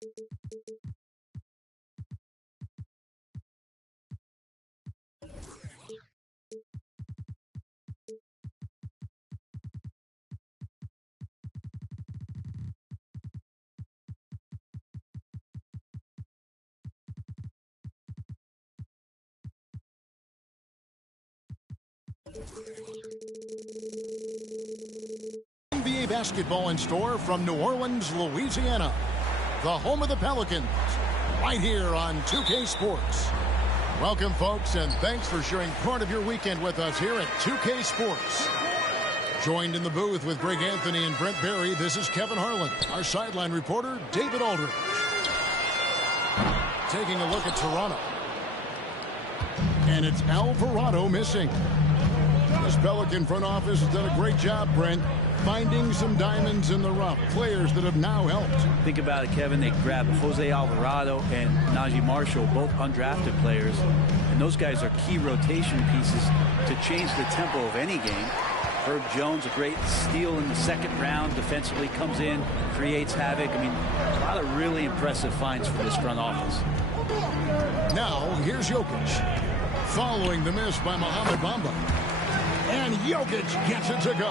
NBA basketball in store from New Orleans, Louisiana. The home of the Pelicans, right here on 2K Sports. Welcome, folks, and thanks for sharing part of your weekend with us here at 2K Sports. Joined in the booth with Greg Anthony and Brent Barry, this is Kevin Harlan. Our sideline reporter, David Aldridge. Taking a look at Toronto. And it's Alvarado missing. This Pelican front office has done a great job, Brent, finding some diamonds in the rough. Players that have now helped. Think about it, Kevin. They grabbed Jose Alvarado and Najee Marshall, both undrafted players. And those guys are key rotation pieces to change the tempo of any game. Herb Jones, a great steal in the second round. Defensively comes in, creates havoc. I mean, a lot of really impressive finds for this front office. Now, here's Jokic. Following the miss by Mohamed Bamba. And Jokic gets it to go.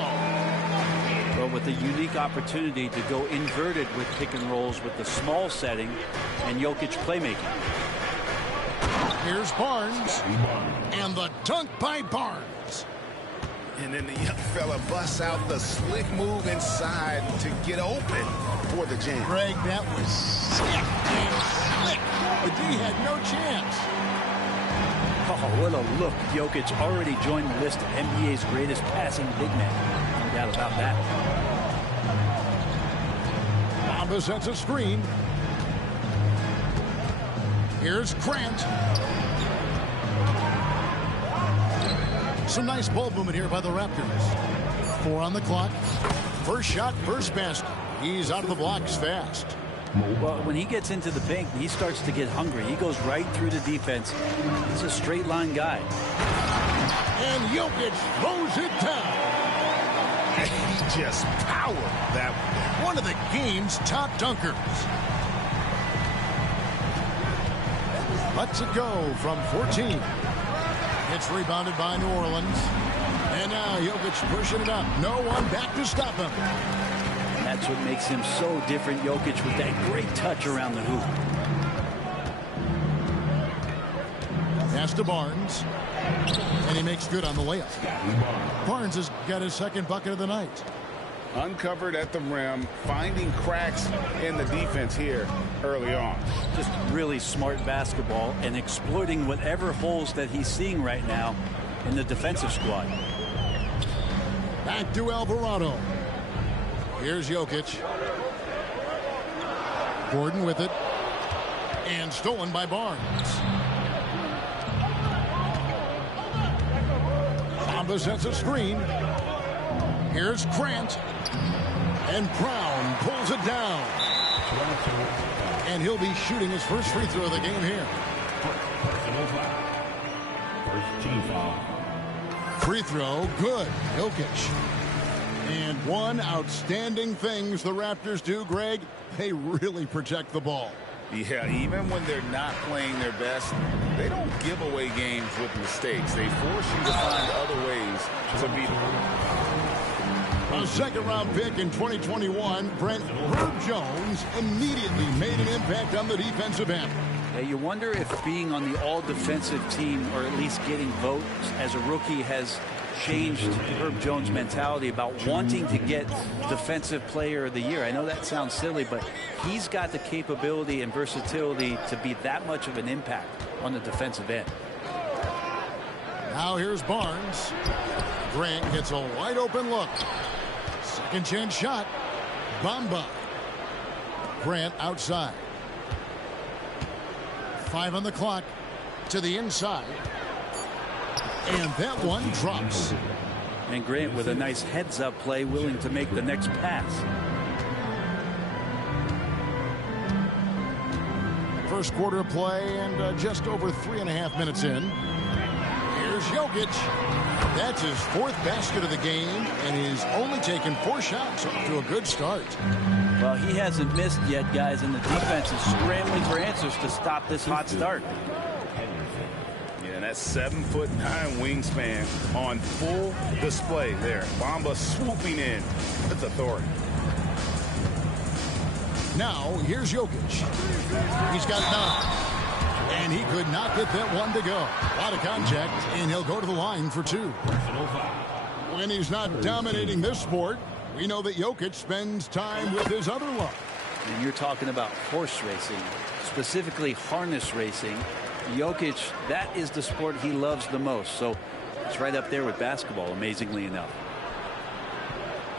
Well, with a unique opportunity to go inverted with pick and rolls with the small setting and Jokic playmaking. Here's Barnes. And the dunk by Barnes. And then the young fella busts out the slick move inside to get open for the jam. Greg, that was sick and slick. But he had no chance. Oh, what a look. Jokic already joined the list of NBA's greatest passing big men. No doubt about that. Bamba sets a screen. Here's Grant. Some nice ball movement here by the Raptors. 4 on the clock. First shot, first basket. He's out of the blocks fast. Well, when he gets into the paint, he starts to get hungry. He goes right through the defense. He's a straight line guy. And Jokic throws it down. He just powered that one of the game's top dunkers. Lets it go from 14. It's rebounded by New Orleans. And now Jokic pushing it up. No one back to stop him. That's what makes him so different, Jokic, with that great touch around the hoop. Pass to Barnes. And he makes good on the layup. Barnes has got his second bucket of the night. Uncovered at the rim, finding cracks in the defense here early on. Just really smart basketball and exploiting whatever holes that he's seeing right now in the defensive squad. Back to Alvarado. Here's Jokic. Gordon with it. And stolen by Barnes. Bamba sets a screen. Here's Grant. And Brown pulls it down. And he'll be shooting his first free throw of the game here. First team foul. Free throw, good. Jokic. And one outstanding things the Raptors do, Greg, they really protect the ball. Yeah, even when they're not playing their best, they don't give away games with mistakes. They force you to find other ways to beat them. A second-round pick in 2021, Brent, Herb Jones immediately made an impact on the defensive end. Yeah, you wonder if being on the all-defensive team, or at least getting votes as a rookie, has changed Herb Jones' mentality about wanting to get Defensive Player of the Year. I know that sounds silly, but he's got the capability and versatility to be that much of an impact on the defensive end. Now here's Barnes. Grant gets a wide-open look. Second chance shot. Bamba. Grant outside. 5 on the clock. To the inside. And that one drops. And Grant with a nice heads-up play, willing to make the next pass. First quarter of play and just over 3.5 minutes in. Here's Jokic. That's his 4th basket of the game, and he's only taken 4 shots. Off to a good start. Well, he hasn't missed yet, guys, and the defense is scrambling for answers to stop this hot start. Yeah, and that's 7'9" wingspan on full display there. Bamba swooping in with authority. Now, here's Jokic. He's got 9. And he could not get that one to go. A lot of contact, and he'll go to the line for 2. When he's not dominating this sport, we know that Jokic spends time with his other love. And you're talking about horse racing, specifically harness racing. Jokic, that is the sport he loves the most. So it's right up there with basketball, amazingly enough.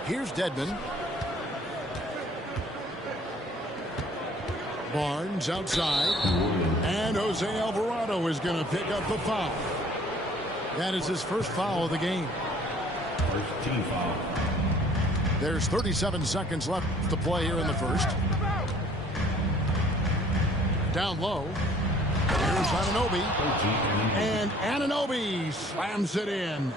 Here's Dedmon. Barnes outside. And Jose Alvarado is going to pick up the foul. That is his first foul of the game. First team foul. There's 37 seconds left to play here in the first. Down low. Here's Anunoby. And Anunoby slams it in.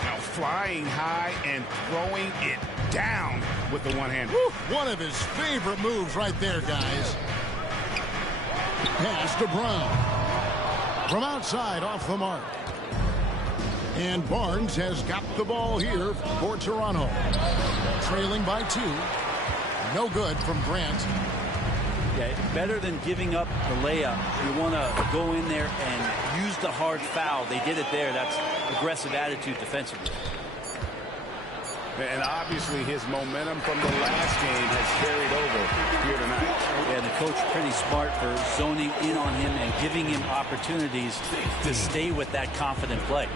Now flying high and throwing it down with the one hand. One of his favorite moves right there, guys. Pass to Brown. From outside, off the mark. And Barnes has got the ball here for Toronto. Trailing by 2. No good from Grant. Yeah, better than giving up the layup. You want to go in there and use the hard foul. They did it there. That's aggressive attitude defensively. And obviously his momentum from the last game has carried over here tonight. Yeah, the coach pretty smart for zoning in on him and giving him opportunities to stay with that confident play.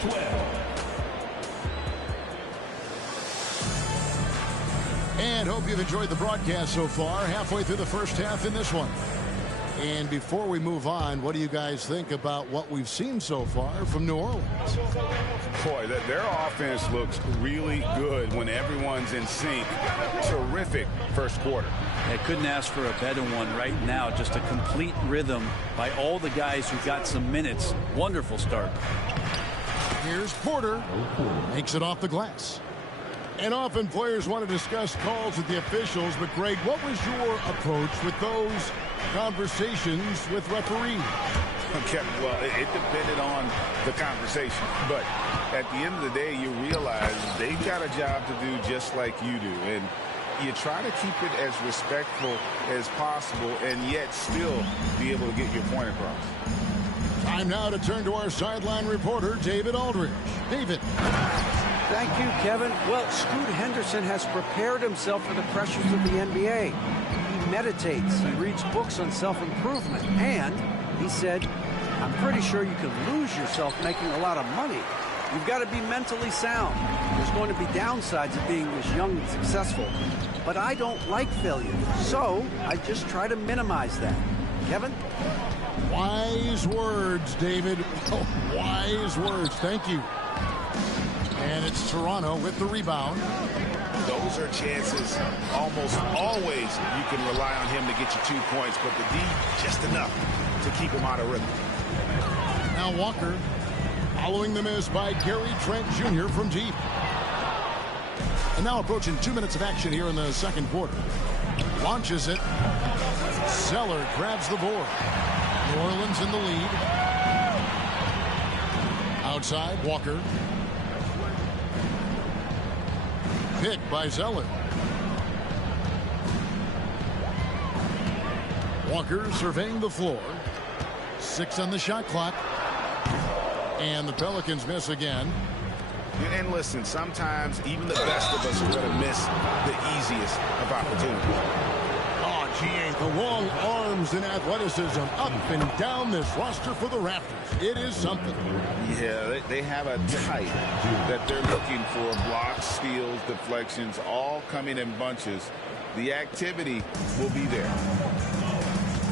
12. And hope you've enjoyed the broadcast so far. Halfway through the first half in this one. And before we move on, what do you guys think about what we've seen so far from New Orleans? Boy, their offense looks really good when everyone's in sync. Terrific first quarter. I couldn't ask for a better one right now. Just a complete rhythm by all the guys who got some minutes. Wonderful start. Here's Porter. Makes it off the glass. And often players want to discuss calls with the officials, but Greg, what was your approach with those conversations with referees? Okay, well, it depended on the conversation, but at the end of the day, you realize they've got a job to do just like you do, and you try to keep it as respectful as possible and yet still be able to get your point across. Time now to turn to our sideline reporter, David Aldridge. David. Thank you, Kevin. Well, Scoot Henderson has prepared himself for the pressures of the NBA. He meditates, he reads books on self-improvement, and he said, I'm pretty sure you can lose yourself making a lot of money. You've got to be mentally sound. There's going to be downsides of being this young and successful. But I don't like failure, so I just try to minimize that. Kevin? Wise words, David. Oh, wise words. Thank you. And it's Toronto with the rebound. Those are chances almost always you can rely on him to get you 2 points, but the D just enough to keep him out of rhythm. Now Walker following the miss by Gary Trent Jr. from deep. And now approaching 2 minutes of action here in the second quarter. Launches it. Zeller grabs the board. New Orleans in the lead. Outside, Walker. Pick by Zeller. Walker surveying the floor. 6 on the shot clock. And the Pelicans miss again. And listen, sometimes even the best of us are going to miss the easiest of opportunities. Oh, gee, the long arms and athleticism up and down this roster for the Raptors. It is something. Yeah, they have a type that they're looking for. Blocks, steals, deflections, all coming in bunches. The activity will be there.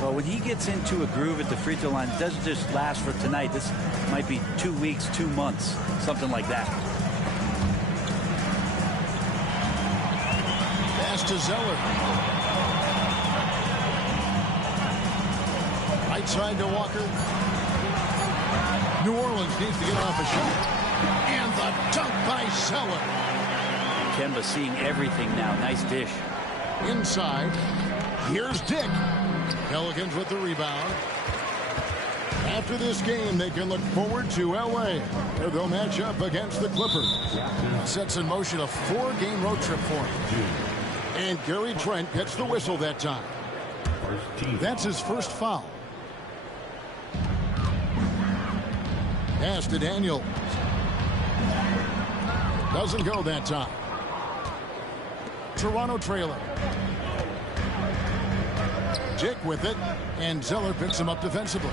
Well, when he gets into a groove at the free throw line, it doesn't just last for tonight. This might be 2 weeks, 2 months, something like that. Pass to Zeller. Right side to Walker. New Orleans needs to get off a shot. And the dunk by Zeller. Kemba seeing everything now. Nice dish. Inside. Here's Dick. Pelicans with the rebound. After this game, they can look forward to L.A., where they'll match up against the Clippers. Sets in motion a 4-game road trip for him. And Gary Trent gets the whistle that time. That's his first foul. Pass to Daniels. Doesn't go that time. Toronto trailer. Dick with it, and Zeller picks him up defensively.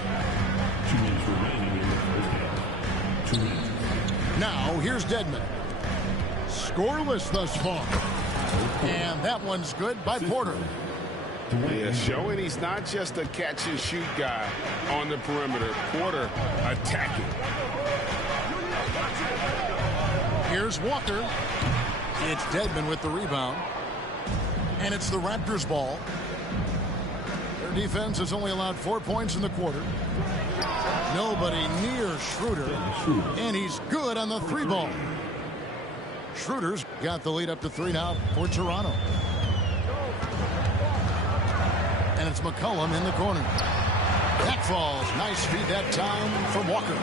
2 minutes remaining in the first half. 2 minutes. Now, here's Dedmon. Scoreless thus far. And that one's good by Porter. Yeah, showing he's not just a catch-and-shoot guy on the perimeter. Porter attacking. Here's Walker. It's Dedmon with the rebound. And it's the Raptors' ball. Their defense has only allowed 4 points in the quarter. Nobody near Schroeder. And he's good on the 3-ball. Schroeder's got the lead up to 3 now for Toronto. And it's McCollum in the corner. That falls. Nice feed that time from Walker.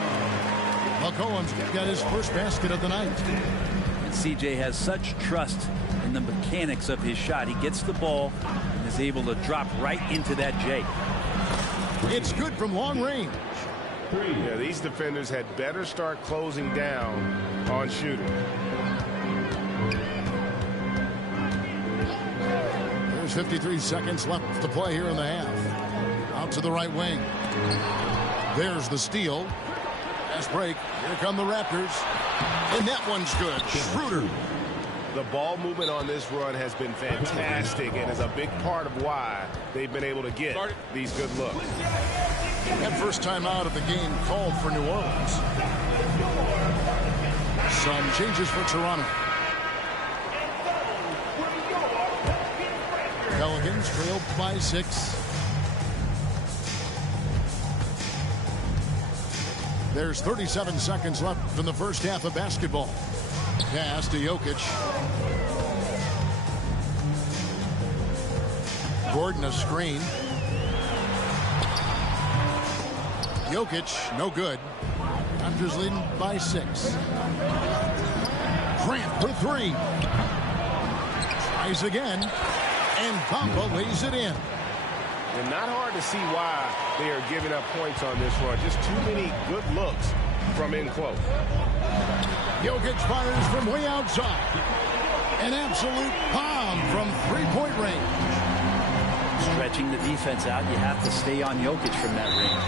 McCollum's got his first basket of the night. And CJ has such trust in the mechanics of his shot. He gets the ball and is able to drop right into that J. It's good from long range. Yeah, these defenders had better start closing down on shooting. There's 53 seconds left to play here in the half. Out to the right wing. There's the steal. Fast break. Here come the Raptors. And that one's good. Schroeder. The ball movement on this run has been fantastic and is a big part of why they've been able to get these good looks. That first time out of the game called for New Orleans. Some changes for Toronto. Pelicans trailed by 6. There's 37 seconds left in the first half of basketball. Pass to Jokic. Gordon a screen. Jokic, no good. Raptors leading by 6. Grant for 3. Tries again. And Bamba lays it in. And not hard to see why they are giving up points on this run. Just too many good looks from in close. Jokic fires from way outside. An absolute bomb from 3-point range. Stretching the defense out. You have to stay on Jokic from that range.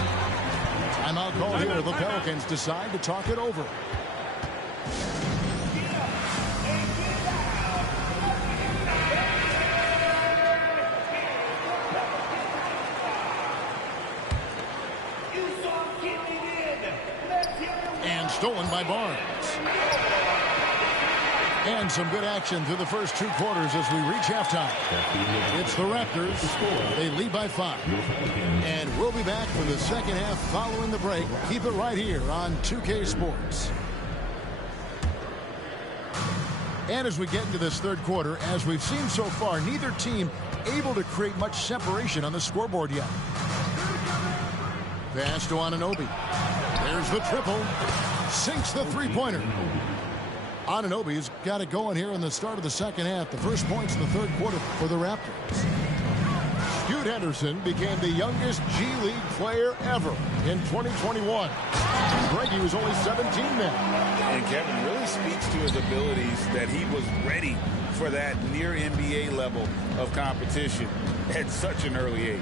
Timeout call here. The Pelicans decide to talk it over. And stolen by Barnes. And some good action through the first 2 quarters as we reach halftime. It's the Raptors. They lead by 5. And we'll be back for the second half following the break. Keep it right here on 2K Sports. And as we get into this third quarter, as we've seen so far, neither team able to create much separation on the scoreboard yet. Pass to Anunoby. There's the triple. Sinks the 3-pointer. Anunoby's got it going here in the start of the second half. The first points in the third quarter for the Raptors. Scoot Henderson became the youngest G League player ever in 2021. Greggy was only 17 then. And Kevin really speaks to his abilities that he was ready for that near NBA level of competition at such an early age.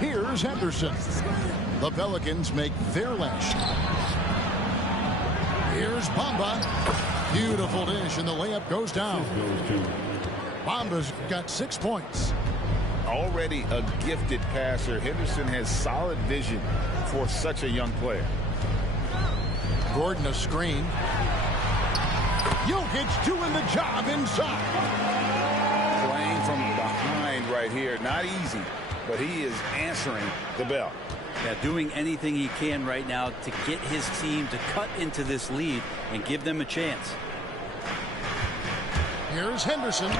Here's Henderson. The Pelicans make their last shot. Here's Bamba. Beautiful dish, and the layup goes down. Bamba's got 6 points. Already a gifted passer, Henderson has solid vision for such a young player. Gordon a screen. Jokic doing the job inside. Playing from behind right here. Not easy, but he is answering the bell. Yeah, doing anything he can right now to get his team to cut into this lead and give them a chance. Here's Henderson.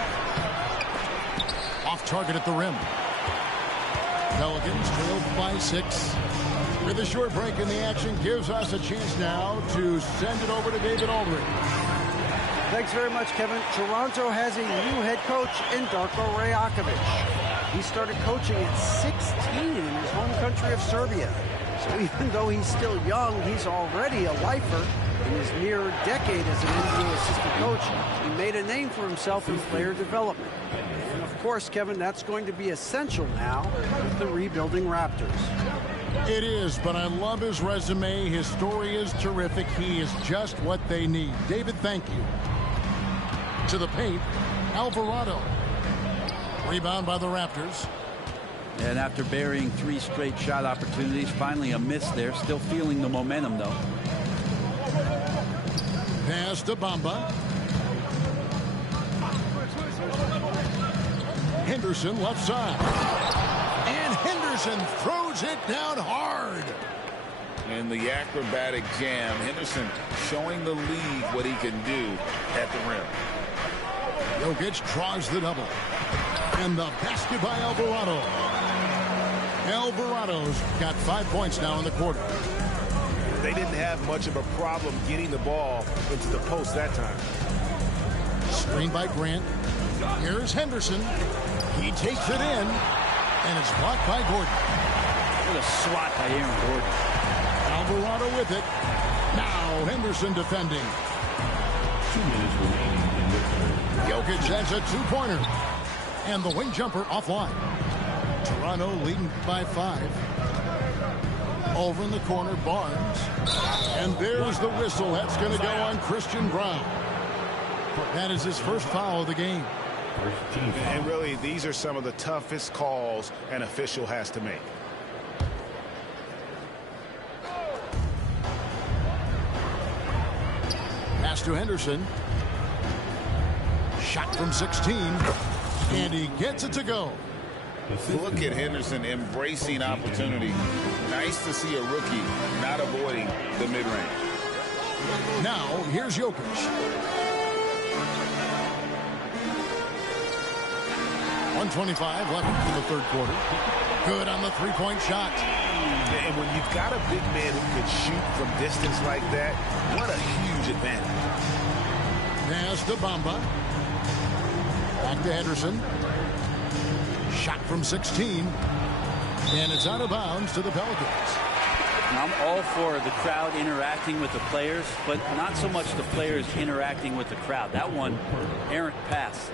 Off target at the rim. Pelicans trailed by 6. With a short break in the action, gives us a chance now to send it over to David Aldridge. Thanks very much, Kevin. Toronto has a new head coach in Darko Rajakovic. He started coaching at 16 in his home country of Serbia. So even though he's still young, he's already a lifer. In his near decade as an NBA assistant coach, he made a name for himself in player development. And of course, Kevin, that's going to be essential now with the rebuilding Raptors. It is, but I love his resume. His story is terrific. He is just what they need. David, thank you. To the paint, Alvarado. Rebound by the Raptors. And after burying 3 straight shot opportunities, finally a miss there. Still feeling the momentum, though. Pass to Bamba. Henderson left side. And Henderson throws it down hard. And the acrobatic jam. Henderson showing the league what he can do at the rim. Jokic draws the double. And the basket by Alvarado. Alvarado's got 5 points now in the quarter. They didn't have much of a problem getting the ball into the post that time. Screen by Grant. Here's Henderson. He takes it in. And it's blocked by Gordon. What a swat by Aaron Gordon. Alvarado with it. Now Henderson defending. 2 minutes remaining in the third. Jokic has a 2-pointer. And the wing jumper offline. Toronto leading by 5. Over in the corner, Barnes. And there's the whistle. That's going to go on Christian Brown. That is his first foul of the game. And really, these are some of the toughest calls an official has to make. Pass to Henderson. Shot from 16. And he gets it to go. Look at Henderson embracing opportunity. Nice to see a rookie not avoiding the mid-range. Now, here's Jokic. .125 left in the third quarter. Good on the three-point shot. And when you've got a big man who can shoot from distance like that, what a huge advantage. Pass to Bamba. Back to Henderson. Shot from 16. And it's out of bounds to the Pelicans. Now, I'm all for the crowd interacting with the players, but not so much the players interacting with the crowd. That one, errant pass.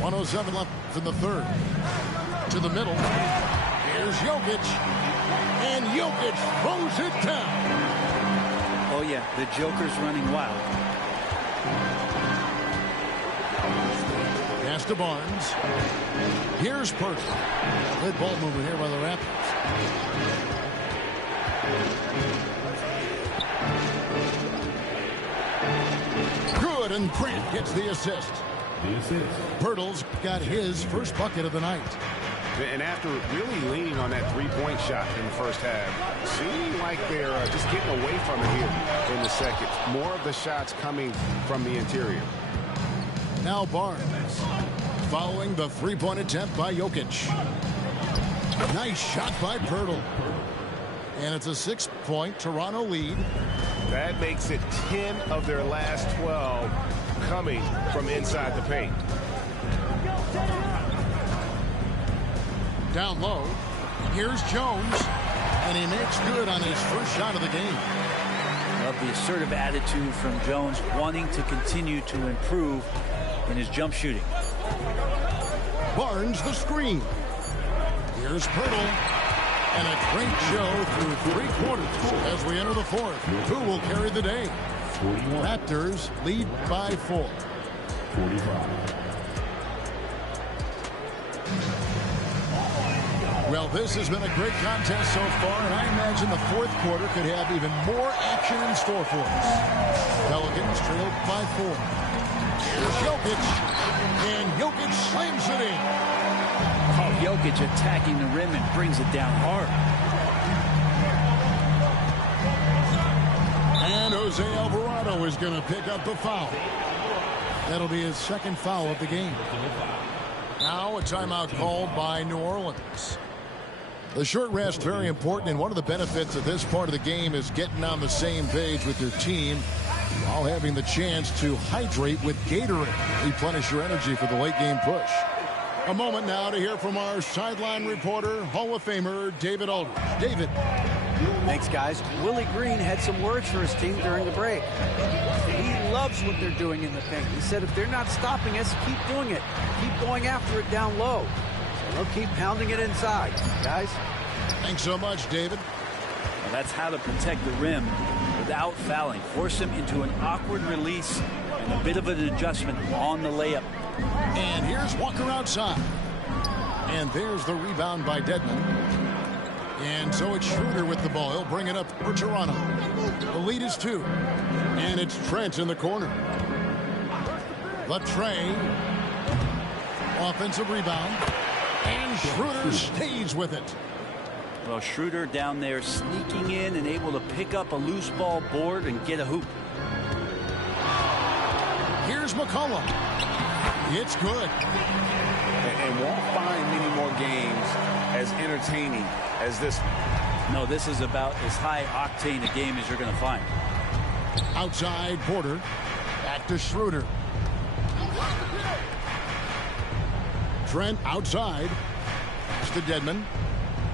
107 left in the third. To the middle. Here's Jokic. And Jokic throws it down. Oh, yeah, the Joker's running wild. Pass to Barnes. Here's Purdy. Good ball movement here by the Raptors. Good, and Grant gets the assist. Pirtle's got his first bucket of the night. And after really leaning on that three-point shot in the first half, seeming like they're just getting away from it here in the second. More of the shots coming from the interior. Now Barnes, following the three-point attempt by Jokic. Nice shot by Pirtle. And it's a 6-point Toronto lead. That makes it 10 of their last 12 coming from inside the paint. Down low. Here's Jones. And he makes good on his first shot of the game. Love the assertive attitude from Jones, wanting to continue to improve in his jump shooting. Barnes the screen. Here's Pirtle. And a great show through 3 quarters as we enter the fourth. Who will carry the day? Raptors lead by 4. 45. Well, this has been a great contest so far, and I imagine the fourth quarter could have even more action in store for us. Pelicans trailed by 4. Here's Jokic, and Jokic slams it in. Oh, Jokic attacking the rim and brings it down hard. And Jose Alvarado is going to pick up the foul. That'll be his second foul of the game. Now a timeout called by New Orleans. The short rest, very important, and one of the benefits of this part of the game is getting on the same page with your team while having the chance to hydrate with Gatorade. Replenish your energy for the late game push. A moment now to hear from our sideline reporter, Hall of Famer David Aldridge. David. Thanks, guys. Willie Green had some words for his team during the break. He loves what they're doing in the paint. He said if they're not stopping us, keep doing it. Keep going after it down low. So they'll keep pounding it inside. Guys? Thanks so much, David. Well, that's how to protect the rim without fouling. Force him into an awkward release and a bit of an adjustment on the layup. And here's Walker outside. And there's the rebound by Dedmon. And so it's Schroeder with the ball. He'll bring it up for Toronto. The lead is 2. And it's Trent in the corner. Latrey. Offensive rebound. And Schroeder stays with it. Well, Schroeder down there sneaking in and able to pick up a loose ball board and get a hoop. Here's McCollum. It's good. And won't find many more games as entertaining as this one. No, this is about as high octane a game as you're going to find. Outside Porter. Back to Schroeder. Trent outside. It's to Dedmon.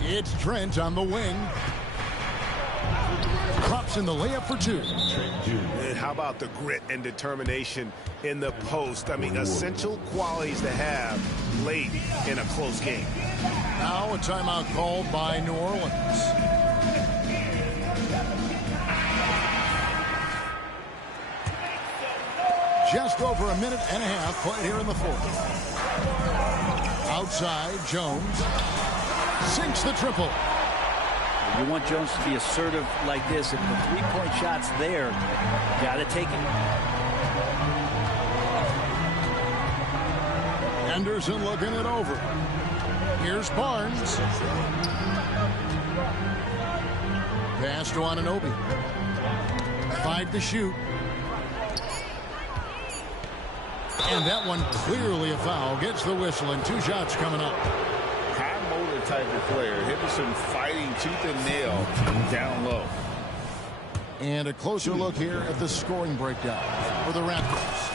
It's Trent on the wing. Drops in the layup for 2. And how about the grit and determination in the post? I mean, essential qualities to have late in a close game. Now a timeout called by New Orleans. Just over a minute and a half played here in the fourth. Outside, Jones sinks the triple. You want Jones to be assertive like this. If the three-point shot's there, got to take it. Anderson looking it over. Here's Barnes. Pass to Anunoby. 5 to shoot. And that one clearly a foul. Gets the whistle and 2 shots coming up. High motor type of player. Henderson fighting tooth and nail down low. And a closer look here at the scoring breakdown for the Raptors.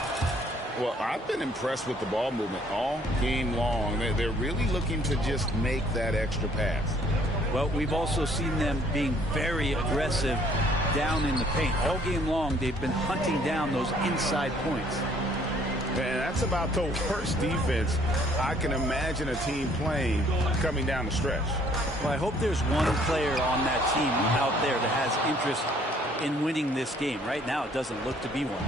Well, I've been impressed with the ball movement all game long. They're really looking to just make that extra pass. Well, we've also seen them being very aggressive down in the paint. All game long, they've been hunting down those inside points. And that's about the worst defense I can imagine a team playing coming down the stretch. Well, I hope there's one player on that team out there that has interest in winning this game. Right now, it doesn't look to be one.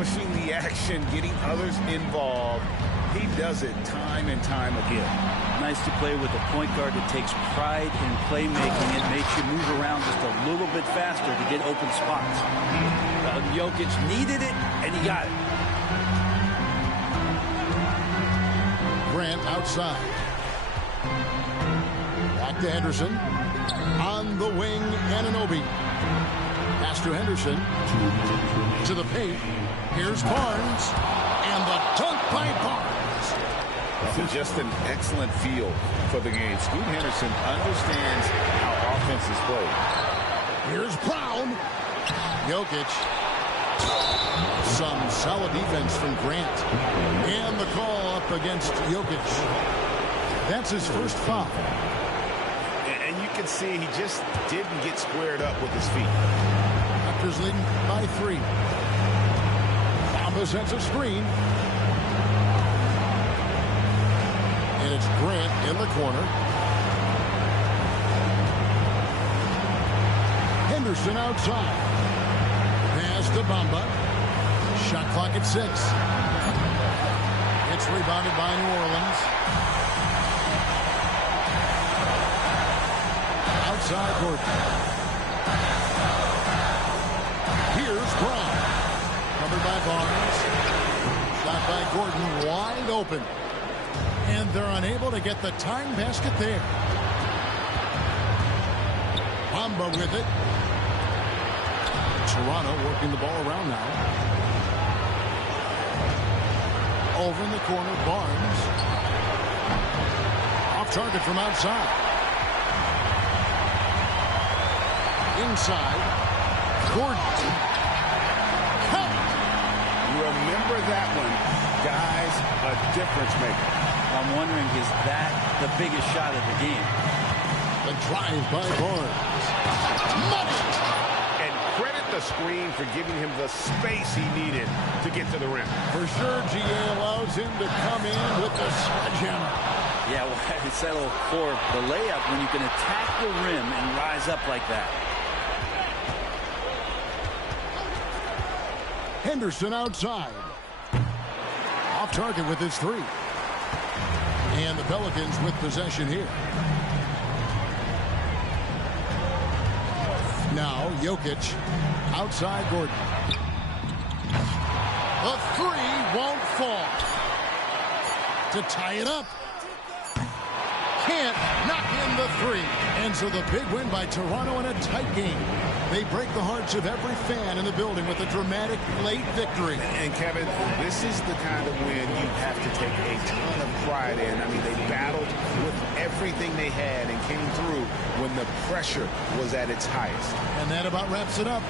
Pushing the action, getting others involved. He does it time and time again. Nice to play with a point guard that takes pride in playmaking. It makes you move around just a little bit faster to get open spots. Jokic needed it, and he got it. Grant outside. Back to Henderson. On the wing, Anunoby. Pass to Henderson. To the paint. Here's Barnes. And the dunk by Barnes. Just an excellent feel for the game. Scoot Henderson understands how offense is played. Here's Brown. Jokic. Some solid defense from Grant. And the call up against Jokic. That's his first foul. And you can see he just didn't get squared up with his feet. Raptors leading by 3. Bamba sets a screen. And it's Grant in the corner. Henderson outside. Pass to Bamba. Shot clock at 6. It's rebounded by New Orleans. Outside Gordon. Here's Brown. Covered by Barnes. Shot by Gordon wide open. And they're unable to get the tying basket there. Bamba with it. Toronto working the ball around now. Over in the corner, Barnes. Off target from outside. Inside. Gordon. Count. You remember that one. Guys, a difference maker. I'm wondering, is that the biggest shot of the game? The drive by Barnes. Money! And credit the screen for giving him the space he needed to get to the rim. For sure, GA allows him to come in with the sledgehammer. Yeah, well, it's settled for the layup when you can attack the rim and rise up like that. Henderson outside. Off target with his three. And the Pelicans with possession here. Now Jokic outside Gordon. The three won't fall. To tie it up. Can't knock in the three. And so the big win by Toronto in a tight game. They break the hearts of every fan in the building with a dramatic late victory. And Kevin, this is the kind of win you have to take a ton of pride in. I mean, they battled with everything they had and came through when the pressure was at its highest. And that about wraps it up.